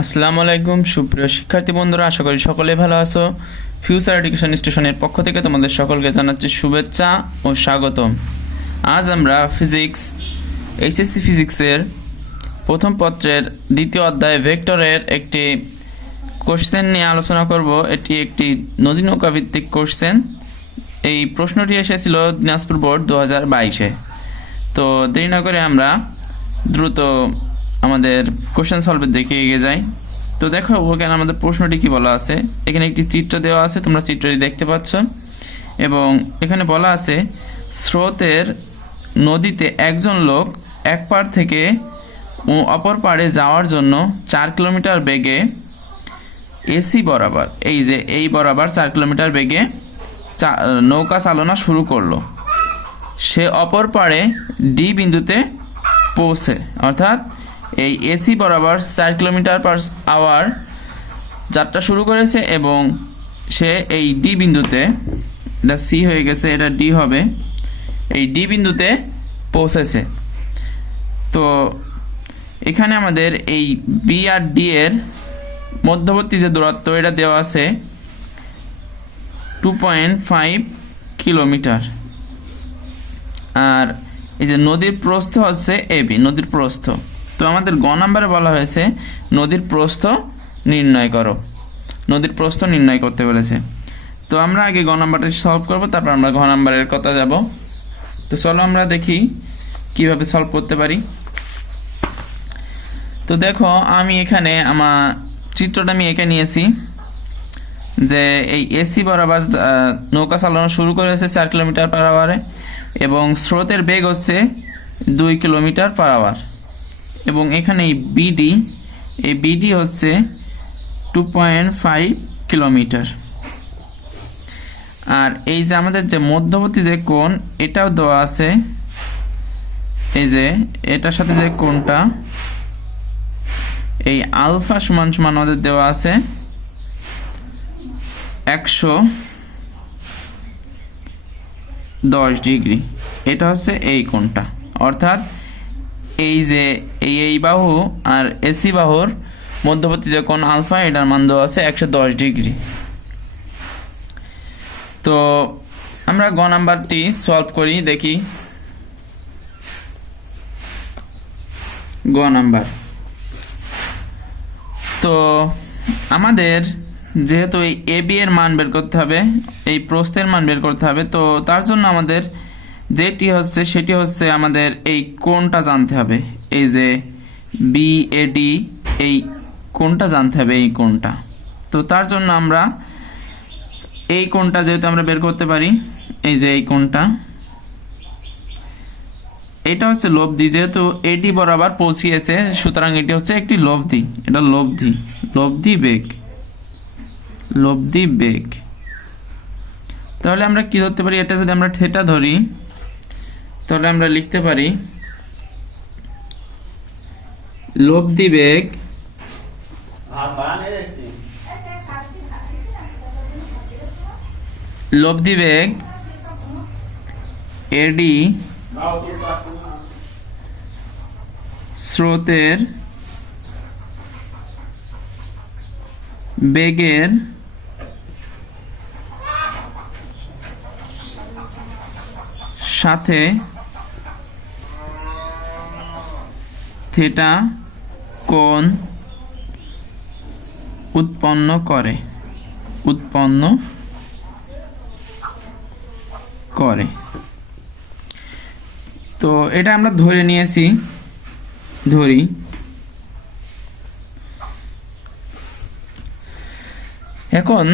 আসসালামু আলাইকুম সুপ্রিয় শিক্ষার্থী বন্ধুরা, আশা করি সকলে ভালো আছো। ফিউচার এডুকেশন স্টেশনের পক্ষ থেকে তোমাদের সকলকে জানাচ্ছি শুভেচ্ছা ও স্বাগতম। আজ আমরা এইচএসসি ফিজিক্সের প্রথম পত্রের দ্বিতীয় অধ্যায় ভেক্টরের একটি কোশ্চেন নিয়ে আলোচনা করব। এটি একটি নদী নৌকা ভিত্তিক কোশ্চেন। এই প্রশ্নটি এসেছিল দিনাজপুর বোর্ড 2022-এ। তো দেরি না করে আমরা দ্রুত আমাদের কোশ্চেন সলভের দিকে এগিয়ে যাই। তো দেখো ওখানে আমাদের প্রশ্নটি কি বলা আছে। এখানে একটি চিত্র দেওয়া আছে, তোমরা চিত্রটি দেখতে পাচ্ছ, এবং এখানে বলা আছে স্রোতের নদীতে একজন লোক এক পাড় থেকে অপর পাড়ে যাওয়ার জন্য 4 কিলোমিটার বেগে এসি বরাবর, এই যে এই বরাবর 4 কিলোমিটার বেগে নৌকা চালনা শুরু করলো। সে অপর পাড়ে ডি বিন্দুতে পৌঁছে, অর্থাৎ এই এসি বরাবর 4 কিলোমিটার পার আওয়ার যাত্রা শুরু করেছে এবং সে এই ডি বিন্দুতে, এটা সি হয়ে গেছে, এটা ডি হবে, এই ডি বিন্দুতে পৌঁছেছে। তো এখানে আমাদের এই বি আর ডি এর মধ্যবর্তী যে দূরত্ব এটা দেওয়া আছে 2.5 কিলোমিটার। আর এই যে নদীর প্রস্থ হচ্ছে এবি, নদীর প্রস্থ। তো আমাদের গ নাম্বারে বলা হয়েছে নদীর প্রস্থ নির্ণয় করো, নদীর প্রস্থ নির্ণয় করতে বলেছে। তো আমরা আগে গ নাম্বারটা সলভ করব, তারপর আমরা ঘ নাম্বারের কথা যাব। তো চলো আমরা দেখি কিভাবে সলভ করতে পারি। তো দেখো আমি এখানে আমার চিত্রটা আমি এঁকে নিয়েছি যে এই এসি বরাবর নৌকা চালানো শুরু করেছে 4 কিলোমিটার পার আওয়ারে এবং স্রোতের বেগ হচ্ছে 2 কিলোমিটার পার আওয়ার, এবং এখানে এই বিডি হচ্ছে 2.5 কিলোমিটার। আর এই যে আমাদের যে মধ্যবর্তী যে কোণ এটাও দেওয়া আছে, এই যে এটার সাথে যে কোণটা এই আলফা সমান সমান আমাদের দেওয়া আছে 110 ডিগ্রি। এটা হচ্ছে এই কোণটা, অর্থাৎ এই যে এই বাহু আর এসি বাহুর মধ্যবর্তী যে কোণ আলফা, এটার মান দেওয়া আছে 110 ডিগ্রি। তো আমরা গ নাম্বারটি সলভ করি, দেখি। গ নাম্বার, তো আমাদের যেহেতু এই এবি এর মান বের করতে হবে, এই প্রস্থের মান বের করতে হবে, তো তার জন্য আমাদের যেটি হচ্ছে সেটি হচ্ছে আমাদের এই কোণটা জানতে হবে। এই যে বিএডি, এই কোণটা জানতে হবে, এই কোণটা। তো তার জন্য আমরা এই কোণটা যেহেতু আমরা বের করতে পারি, এই যে এই কোণটা, এটা হচ্ছে লব্ধি, যেহেতু এডি বরাবর পৌঁছিয়েছে সুতরাং এটি হচ্ছে একটি লব্ধি, এটা লব্ধি বেগ। তাহলে আমরা কি ধরতে পারি, এটা যদি আমরা থিটা ধরি তাহলে আমরা লিখতে পারি লব্ধি বেগ এডি স্রোতের বেগের সাথে থিটা কোণ উৎপন্ন করে। তো এটা আমরা ধরে নিয়েছি, এখন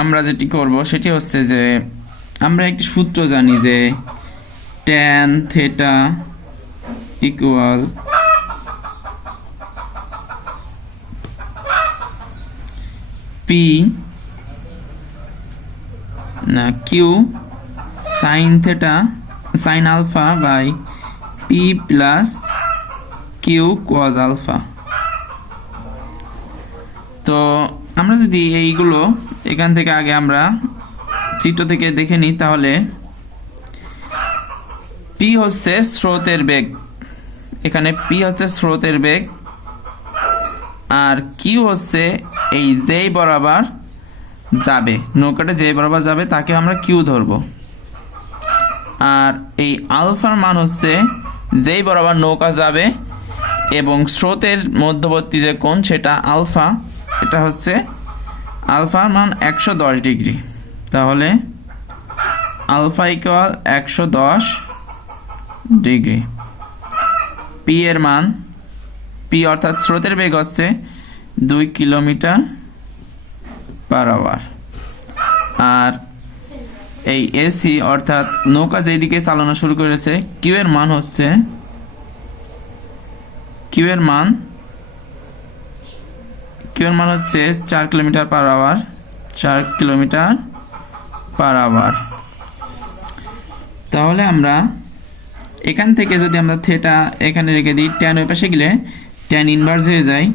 আমরা যেটি করব সেটি হচ্ছে যে আমরা একটি সূত্র জানি যে tan theta equal P Q sine alpha by P plus Q cos alpha. তো আমরা যদি এইগুলো এখান থেকে আগে আমরা চিত্র থেকে দেখে নিই, তাহলে পি হচ্ছে স্রোতের বেগ, এখানে পি হচ্ছে স্রোতের বেগ আর কিউ হচ্ছে এই যেই বরাবর যাবে, নৌকাটা যেই বরাবর যাবে তাকে আমরা কিউ ধরবো। আর এই আলফার মান হচ্ছে যেই বরাবর নৌকা যাবে এবং স্রোতের মধ্যবর্তী যে কোণ সেটা আলফা, এটা হচ্ছে আলফার মান 110 ডিগ্রি। তাহলে আলফা ইকুয়াল 110 ডিগ্রি। পি এর মান, পি অর্থাৎ স্রোতের বেগ হচ্ছে 2 কিলোমিটার পার আওয়ার। আর এই এসি অর্থাৎ নৌকা যেদিকে চালানো শুরু করেছে, কিউ এর মান হচ্ছে, কিউ এর মান হচ্ছে 4 kilometre per hour, 4 kilometre per hour. তাহলে আমরা এখান থেকে যদি আমরা থিটা এখানে রেখে দিই, ট্যান ওই পাশে গেলে ট্যান ইনভার্স হয়ে যায়।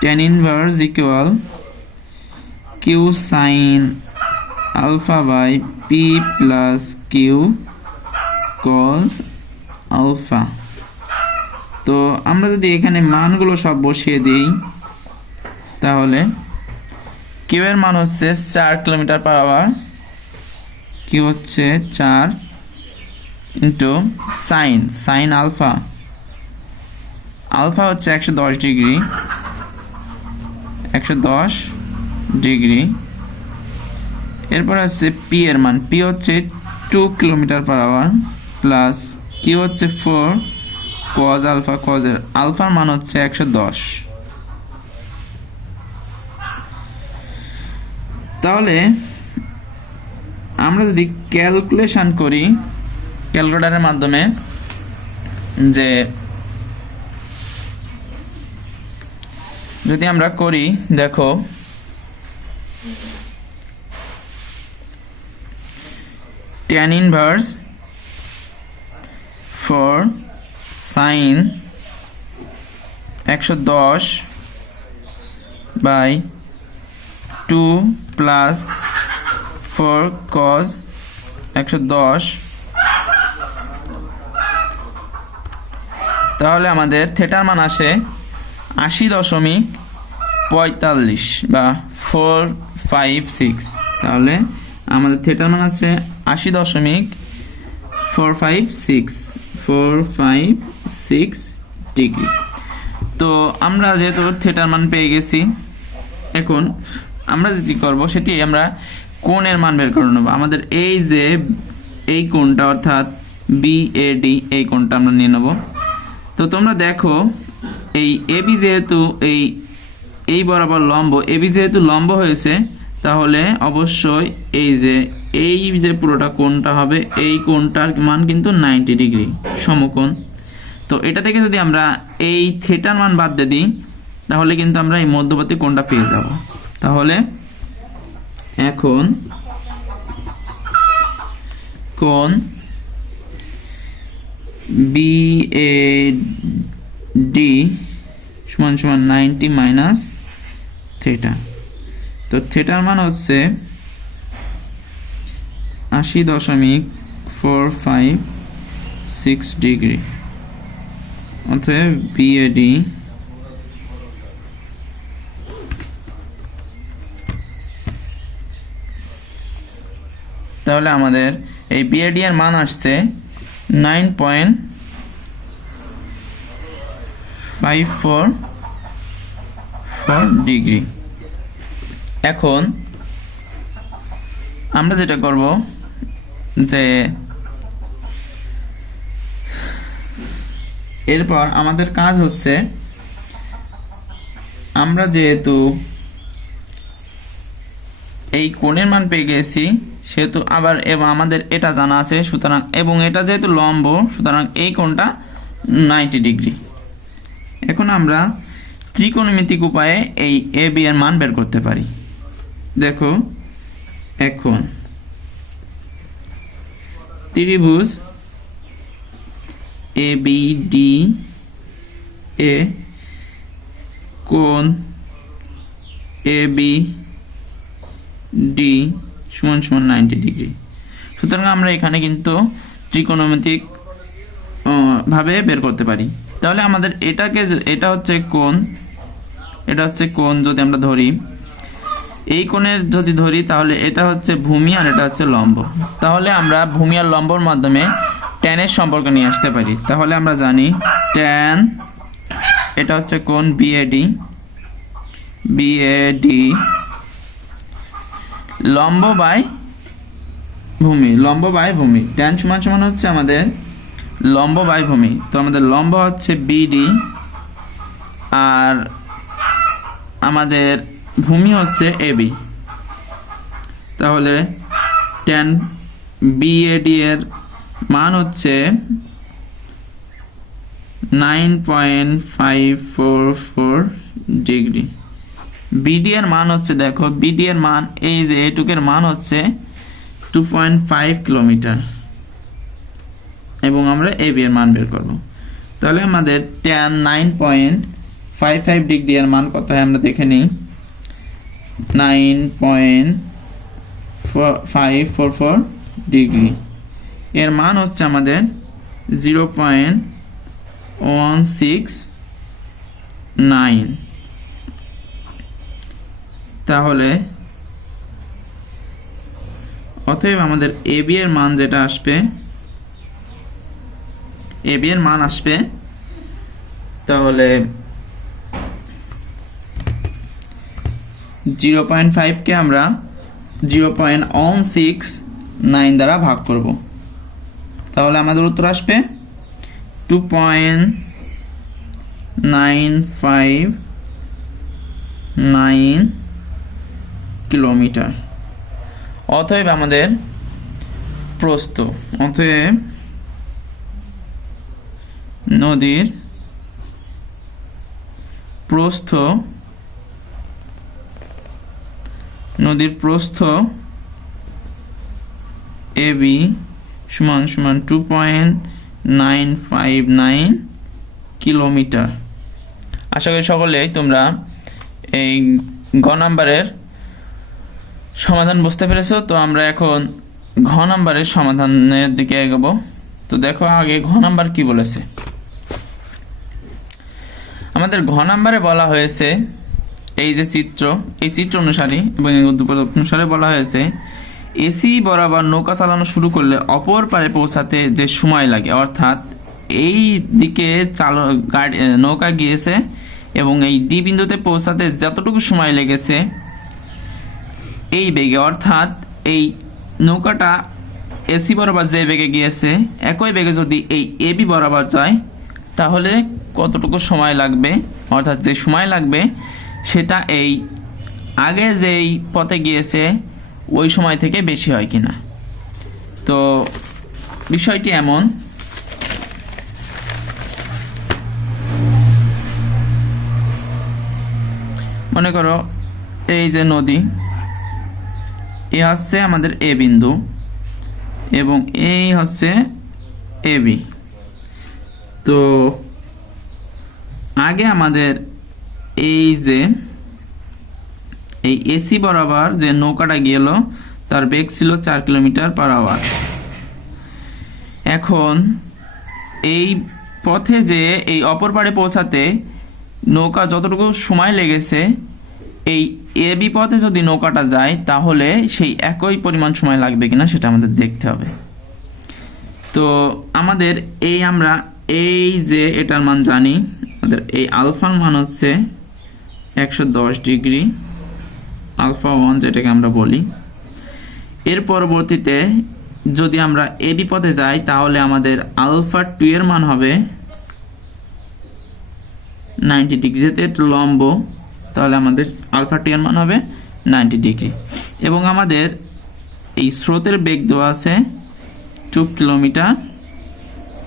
Tan inverse equal Q sine alpha by P plus Q cos alpha. তো আমরা যদি এখানে মানগুলো সব বসিয়ে দিই, তাহলে কিউ এর মান হচ্ছে 4 কিলোমিটার পার আওয়ার, কিউ হচ্ছে 4 ইন্টু সাইন আলফা, আলফা হচ্ছে 110 ডিগ্রি, 110 ডিগ্রি। এরপর হচ্ছে পি এর মান, পি হচ্ছে 2 kilometre per hour plus Q হচ্ছে 4 কজ আলফা, কজের আলফার মান হচ্ছে 110। তাহলে আমরা যদি ক্যালকুলেশন করি ক্যালকুলেটরের মাধ্যমে, যে যদি আমরা করি, দেখো tan inverse for sine 110 by 2 plus 4 cos 110, তাহলে আমাদের থিটার মান আসে 80.45 বা 456। তাহলে আমাদের থিটার মান আছে 80.456 ডিগ্রি। তো আমরা যেহেতু থিটার মান পেয়ে গেছি, এখন আমরা যেটি করব সেটি আমরা কোণের মান বের করে নেব। আমাদের এই যে এই কোণটা অর্থাৎ বিএডি, এই কোণটা আমরা নিয়ে নেব। তো তোমরা দেখো এই এবি যেহেতু এই বরাবর লম্ব, এবি যেহেতু লম্ব হয়েছে, তাহলে অবশ্যই এই যে পুরোটা কোণটা হবে, এই কোণটার মান কিন্তু 90 ডিগ্রি সমকোণ। তো এটা থেকে যদি আমরা এই থিটার মান বাদ দিয়ে দিই, তাহলে কিন্তু আমরা এই মধ্যবর্তী কোণটা পেয়ে যাব। তাহলে এখন কোণ বিএডি সমান 90 মাইনাস থিটা। তো থিটার মান হচ্ছে 80.456 ডিগ্রি। অতএব বিএডি তাহলে আমাদের এই বিএডি এর মান আসছে 9.544 ডিগ্রি। এখন আমরা যেটা করব, যে এরপর আমাদের কাজ হচ্ছে, আমরা যেহেতু এই কোণের মান পেয়ে গেছি, সেহেতু আবার এবং আমাদের এটা জানা আছে, সুতরাং এবং এটা যেহেতু লম্ব, সুতরাং এই কোণটা 90 ডিগ্রি। এখন আমরা ত্রিকোণমিতিক উপায়ে এই এ বি এর মান বের করতে পারি। দেখো, এখন ত্রিভুজ এ বি ডি এ কোণ এ বি ডি সমান 90 ডিগ্রি। সুতরাং আমরা এখানে কিন্তু ত্রিকোণমিতিক ভাবে বের করতে পারি। তাহলে আমাদের এটা হচ্ছে কোণ, যদি আমরা ধরি এই কোণের যদি ধরি তাহলে এটা হচ্ছে ভূমি আর এটা হচ্ছে লম্ব। তাহলে আমরা ভূমি আর লম্বর মাধ্যমে ট্যানের সম্পর্ক নিয়ে আসতে পারি। তাহলে আমরা জানি ট্যান, এটা হচ্ছে কোণ বিএডি, লম্ব বাই ভূমি, ট্যান সমান সমান হচ্ছে আমাদের লম্ব বাই ভূমি। তো আমাদের লম্ব হচ্ছে বিডি আর আমাদের ভূমি হচ্ছে এবি। তাহলে ট্যান বিএডি এর মান হচ্ছে 9.544 ডিগ্রি। বিডি এর মান হচ্ছে, দেখো বিডি এর মান এই যে এটুকের মান হচ্ছে 2.5 কিলোমিটার এবং আমরা এবি এর মান বের করব। তাহলে আমাদের ট্যান 9.55 ডিগ্রি এর মান কত হয় আমরা দেখে নিই। 9.544 ডিগ্রি এর মান হচ্ছে আমাদের 0.169। তাহলে অতএব আমাদের এবি এর মান যেটা আসবে, তাহলে 0.5 কে আমরা 0.169 দ্বারা ভাগ করব। তাহলে আমাদের উত্তর আসবে 2.959 কিলোমিটার। অতএব আমাদের প্রস্থ, নদীর প্রস্থ এবি সমান 2.959 কিলোমিটার। আশা করি সকলেই তোমরা এই গ নাম্বারের সমাধান বুঝতে পেরেছো। তো আমরা এখন ঘ নাম্বারের সমাধানের দিকে এগোবো। তো দেখো আগে ঘ নাম্বার কি বলেছে। আমাদের ঘ নাম্বারে বলা হয়েছে এই যে এই চিত্র অনুসারে এবং অনুসারে বলা হয়েছে এসি বরাবর নৌকা চালানো শুরু করলে অপর পারে পৌঁছাতে যে সময় লাগে, অর্থাৎ এই দিকে নৌকা গিয়েছে এবং এই ডি বিন্দুতে পৌঁছাতে যতটুকু সময় লেগেছে এই বেগে, অর্থাৎ এই নৌকাটা এসি বরাবর যে বেগে গিয়েছে একই বেগে যদি এই এবি বরাবর যায় তাহলে কতটুকু সময় লাগবে, অর্থাৎ যে সময় লাগবে সেটা এই আগে যেই পথে গিয়েছে ওই সময় থেকে বেশি হয় কিনা। তো বিষয়টি এমন, মনে করো এই যে নদী, এ হচ্ছে আমাদের এ বিন্দু এবং এই হচ্ছে এবি। তো আগে আমাদের এই যে এই এসি বরাবর যে নৌকাটা গেল তার বেগ ছিল 4 কিলোমিটার পার আওয়ার। এখন এই পথে যে এই অপর পাড়ে পৌঁছাতে নৌকা যতটুকু সময় লেগেছে এই এবি পথে যদি নৌকাটা যায় তাহলে সেই একই পরিমাণ সময় লাগবে কিনা সেটা আমাদের দেখতে হবে। তো আমাদের আমরা এই যে এটার মান জানি, আমাদের এই আলফার মান হচ্ছে 110 ডিগ্রি, আলফা 1 যেটাকে আমরা বলি। এর পরবর্তীতে যদি আমরা এবি পথে যাই তাহলে আমাদের আলফা 2 এর মান হবে 90 ডিগ্রি, যেহেতু এটা লম্ব তাহলে আমাদের আলফা 2 এর মান হবে 90 ডিগ্রি এবং আমাদের এই স্রোতের বেগ দেওয়া আছে 2 কিলোমিটার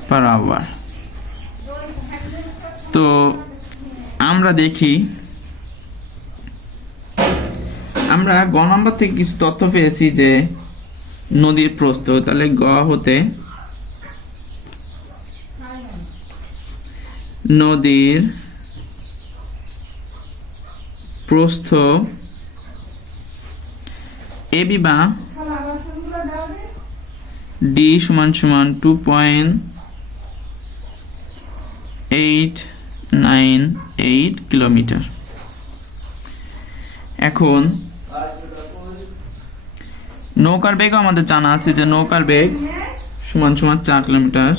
পার আওয়ার। তো আমরা দেখি, আমরা গ নাম্বার থেকে কিছু তথ্য পেয়েছি যে নদীর প্রস্থ, তাহলে গ হতে নদীর প্রস্থ এবি বা ডি সমান 2.959 898 কিলোমিটার। এখন নৌকার বেগও আমাদের জানা আছে যে নৌকার বেগ সমান সমান 4 কিলোমিটার।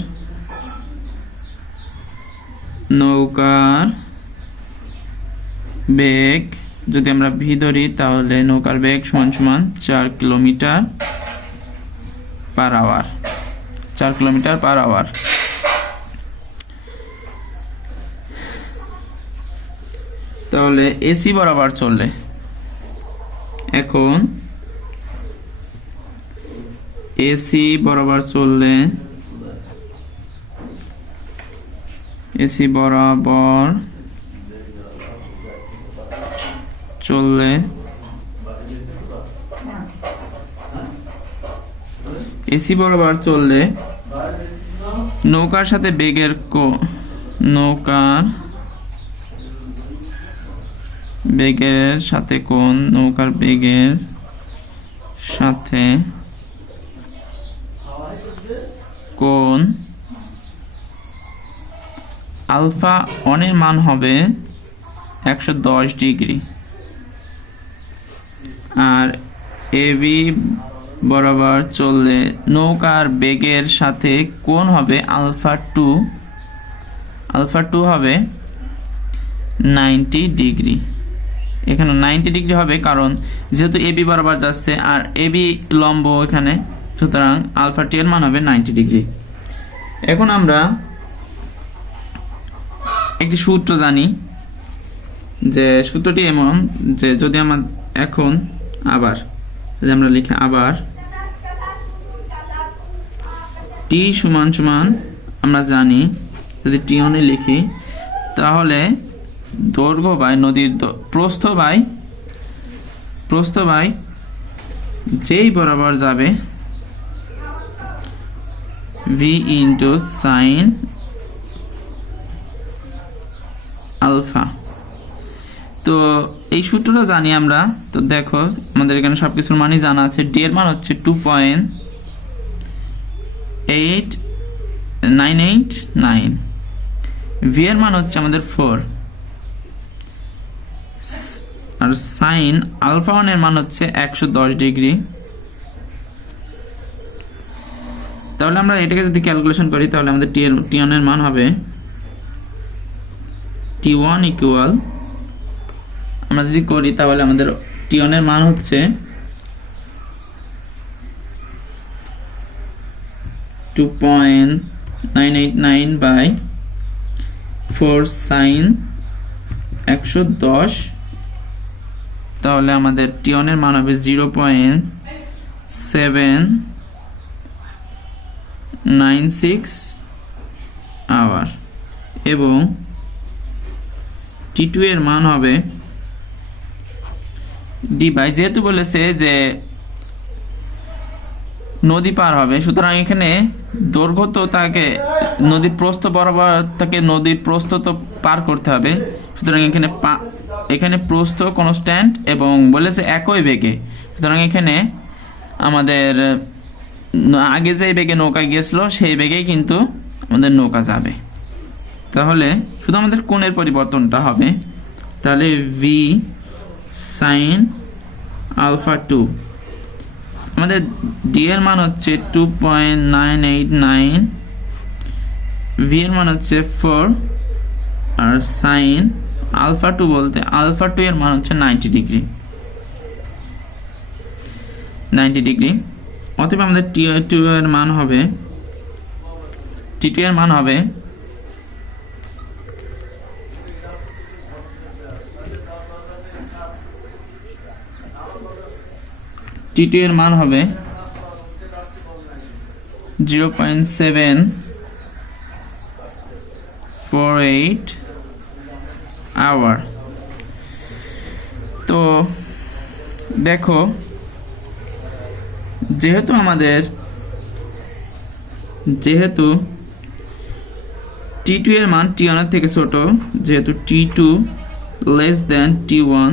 নৌকার বেগ যদি আমরা ভি ধরি তাহলে নৌকার বেগ সমান সমান 4 kilometre per hour. 4 kilometre per hour. তাহলে এসি বরাবর চললে এখন এসি বরাবর চললে এসি বরাবর চললে এসি বরাবর চললে নৌকার সাথে বেগের নৌকার বেগের সাথে কোণ নৌকার বেগের সাথে কোণ আলফা অনের মান হবে 110 ডিগ্রি। আর এবি বরাবর চললে নৌকার বেগের সাথে কোণ হবে আলফা 2 হবে 90 ডিগ্রি। এখানে 90 ডিগ্রি হবে কারণ যেহেতু এবি বরাবর যাচ্ছে আর এবি লম্ব এখানে, সুতরাং আলফা টি এর মান হবে 90 ডিগ্রি। এখন আমরা একটি সূত্র জানি, যে সূত্রটি এমন যে যদি আমরা এখন আবার যদি আমরা লিখি আবার টি সমান সমান আমরা জানি যদি টি অনে লিখি তাহলে দৈর্ঘ্য বাই নদীর প্রস্থ বাই যেই বরাবর যাবে ভি ইন্টু সাইন আলফা। তো এই সূত্রটা জানি আমরা। তো দেখো আমাদের এখানে সবকিছুর মানই জানা আছে। ডি এর মান হচ্ছে 2.8989, ভি এর মান হচ্ছে আমাদের 4, আর সাইন আলফা 1 এর মান হচ্ছে 110 ডিগ্রি। তাহলে আমরা এটাকে যদি ক্যালকুলেশন করি তাহলে আমাদের টি1 এর মান হবে টি1 ইকুয়াল, আমরা যদি করি তাহলে আমাদের টি1 এর মান হচ্ছে 2.989 বাই 4 সাইন 110। তাহলে আমাদের টি1 এর মান হবে 0.796 আওয়ার এবং টি2 এর মান হবে ডি বাই, যেহেতু বলেছে যে নদী পার হবে সুতরাং এখানে দৈর্ঘ্য তো তাকে নদীর প্রস্থ বরাবর তাকে নদীর প্রস্থ তো পার করতে হবে, সুতরাং এখানে প্রস্থ কনস্ট্যান্ট এবং বলেছে একই বেগে, সুতরাং এখানে আমাদের আগে যে বেগে নৌকা গিয়েছিল সেই বেগেই কিন্তু আমাদের নৌকা যাবে। তাহলে শুধু আমাদের কোণের পরিবর্তনটা হবে। তাহলে ভি সাইন আলফা 2, আমাদের ডি এর মান হচ্ছে 2.989, ভি এর মান হচ্ছে 4, আর সাইন আলফা 2 বলতে আলফা 2 এর মান হচ্ছে 90 ডিগ্রি। অতএব আমাদের টি2 এর মান হবে টি2 এর মান হবে টি2 এর মান হবে 0.748 আওয়ার। তো দেখো যেহেতু টি2 এর মান টি1 এর থেকে ছোট, যেহেতু টি2 লেস দেন টি1,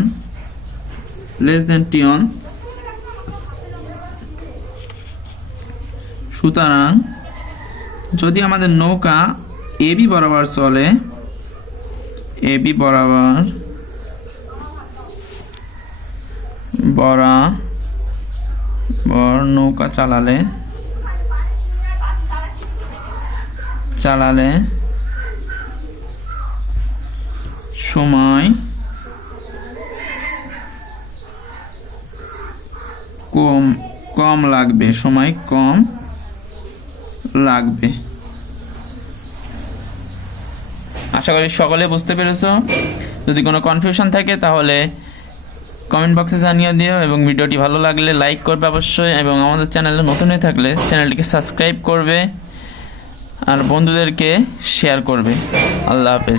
সুতরাং যদি আমাদের নৌকা এবি বরাবর চলে, এবি বরাবর নৌকা চালালে সময় কম লাগবে, সময় কম লাগবে। আশা করি সকলে বুঝতে পেরেছো। যদি কোনো কনফিউশন থাকে তাহলে কমেন্ট বক্সে জানিয়ে দিও, এবং ভিডিওটি ভালো লাগলে লাইক করবে অবশ্যই, এবং আমাদের চ্যানেলে নতুন হয়ে থাকলে চ্যানেলটিকে সাবস্ক্রাইব করবে আর বন্ধুদেরকে শেয়ার করবে। আল্লাহ হাফেজ।